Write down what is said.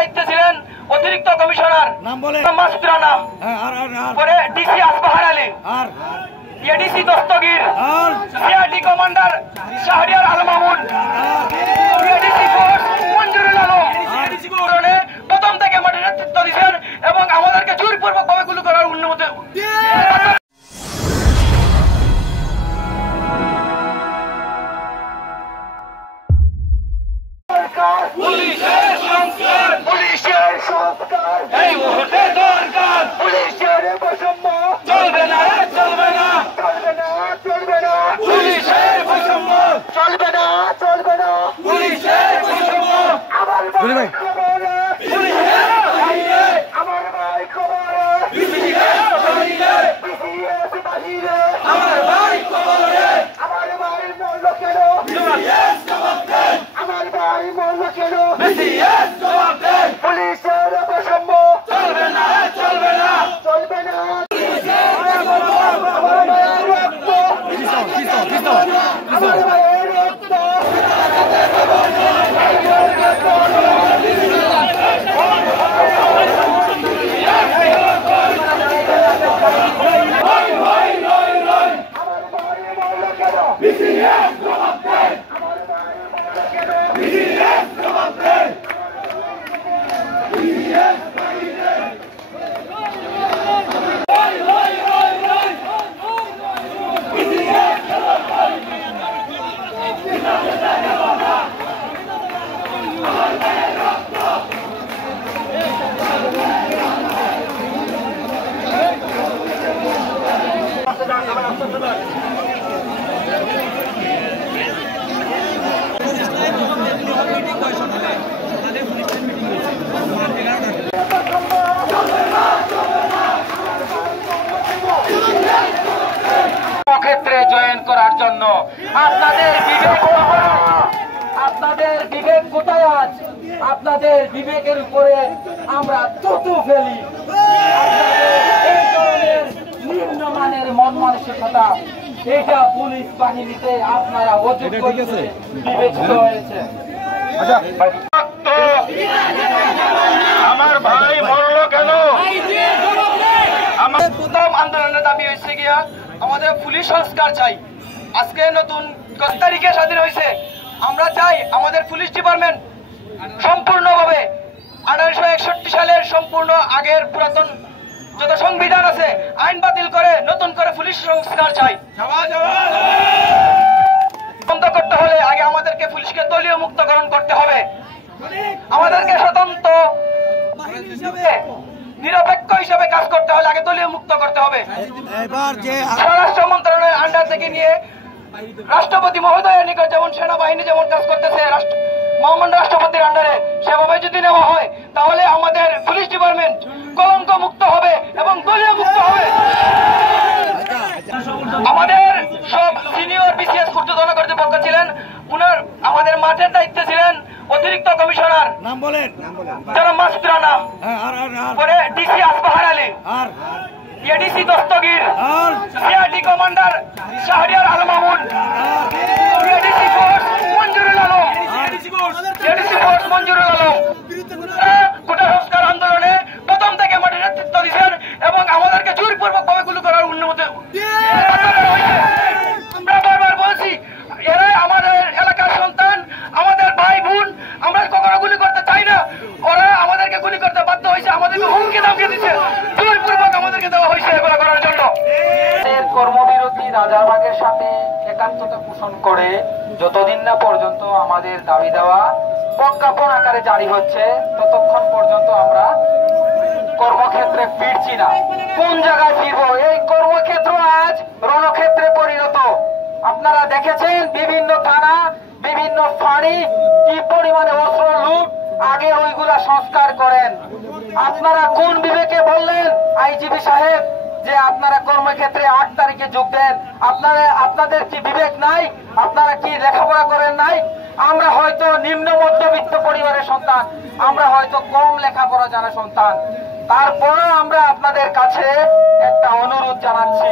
দায়িত্বে ছিলেন অতিরিক্ত কমিশনার মাসুদ রানা, পরে DC Asbahar Ali, ADC Dastagir, CID commander Shahriar Al Mamun, ADC force Manjurul Alam প্রথম থেকে মাঠে নেতৃত্ব দিচ্ছেন এবং আমাদেরকে জোরপূর্বক ভাবে গুলি করার অনুমতি। পুলিশের সংস্কার এই মুহূর্তে দরকার, পুলিশের বৈষম্য চলবে না, চলবে না, চলবে না, চলবে না, পুলিশের বৈষম্য চলবে না, চলবে না, পুলিশের বৈষম্য। আমার ভাই খবরে, পুলিশের বাহিরে, আমার ভাই খবরে, বিসিএস বাহিরে, বিসিএস বাহিরে, আমার ভাই খবরে, আমার ভাই মূল্য কেন, বিসিএস জবাব দেন, আমার ভাই মূল্য কেন, বিসিএস জবাব দেন, পুলিশের বৈষম্য চলবে না, চলবে না, চলবে না, আমার ভাইয়ের রক্ত, আমার ভাইয়ের রক্ত, ক্ষেত্রে জয়েন করার জন্য আপনাদের বিবেক কোথায় আজ? আপনাদের বিবেকের উপরে আমরা থুতু ফেলি। এই ধরনের নিম্নমানের মন মানসিকতা, এটা পুলিশ বাহিনীতে আপনারা অযোগ্য বিবেচিত হয়েছে। আমার ভাই মরল কেন? আমার প্রথম আন্দোলনের দাবি হয়েছে গিয়া আমাদের পুলিশ সংস্কার চাই। আজকে নতুন 10 তারিখে স্বাধীন হয়েছে, আমরা চাই আমাদের পুলিশ ডিপার্টমেন্ট সম্পূর্ণভাবে 1861 সালের সম্পূর্ণ আগের পুরাতন যত সংবিধান আছে আইন বাতিল করে নতুন করে পুলিশ সংস্কার চাই। বন্ধ করতে হলে আগে আমাদেরকে পুলিশকে দলীয় মুক্তকরণ করতে হবে, আমাদেরকে স্বতন্ত্র নিরপেক্ষ হিসেবে কাজ করতে হলে আগে দলীয় মুক্ত করতে হবে। স্বরাষ্ট্র মন্ত্রণালয়ের আন্ডার থেকে নিয়ে রাষ্ট্রপতি মহোদয়ের নিকট যেমন সেনাবাহিনী যেমন কাজ করতেছে মহামান্য রাষ্ট্রপতির আন্ডারে, সেভাবে যদি নেওয়া হয় তাহলে আমাদের পুলিশ ডিপার্টমেন্ট কলঙ্ক মুক্ত হবে এবং দলীয় মুক্ত হবে। আমাদের সব সিনিয়র বিসিএস ঊর্ধ্বতন কর্তৃপক্ষ ছিলেন, উনার আমাদের মাঠের দায়িত্বে ছিলেন অতিরিক্ত কমিশনার জনাব মাসুদ রানা, পরে DC Asbahar Ali, ADC Dastagir, CID commander Shahriar Al Mamun, ADC force Manjurul Alam, ADC force Manjurul Alam কোটা সংস্কার আন্দোলনে প্রথম থেকে মাঠে নেতৃত্ব দিচ্ছেন এবং আমাদেরকে জোরপূর্বক ভাবে গুলি করার অনুমতি। আমরা বারবার বলছি এরা আমাদের এলাকার সন্তান, আমাদের ভাই বোন, আমরা কখনো গুলি করতে চাই না, ওরা আমাদেরকে গুলি করতে বাধ্য হয়েছে, আমাদেরকে হুমকি ধামকি দিচ্ছে, জোরপূর্বক আমাদেরকে দেওয়া হয়েছে এগুলো করার জন্য। কর্মবিরতি রাজারবাগের সাথে একাত্মতা পোষণ করে যতদিন না পর্যন্ত আমাদের দাবি দেওয়া প্রজ্ঞাপন আকারে জারি হচ্ছে ততক্ষণ পর্যন্ত আমরা কর্মক্ষেত্রে ফিরছি না। কোন জায়গায় ফিরবো? এই কর্মক্ষেত্র আজ রণক্ষেত্রে পরিণত। আপনারা দেখেছেন বিভিন্ন থানা, বিভিন্ন ফাঁড়ি কি পরিমাণে অস্ত্র লুট, আগে ওইগুলা সংস্কার করেন। আপনারা কোন বিবেকে বললেন আইজিপি সাহেব যে আপনারা কর্মক্ষেত্রে 8 তারিখে যোগ দেন? আপনাদের কি বিবেক নাই? আপনারা কি লেখাপড়া করেন নাই? আমরা হয়তো নিম্ন মধ্যবিত্ত পরিবারের সন্তান, আমরা হয়তো কম লেখাপড়া জানা সন্তান, তারপরেও আমরা আপনাদের কাছে একটা অনুরোধ জানাচ্ছি,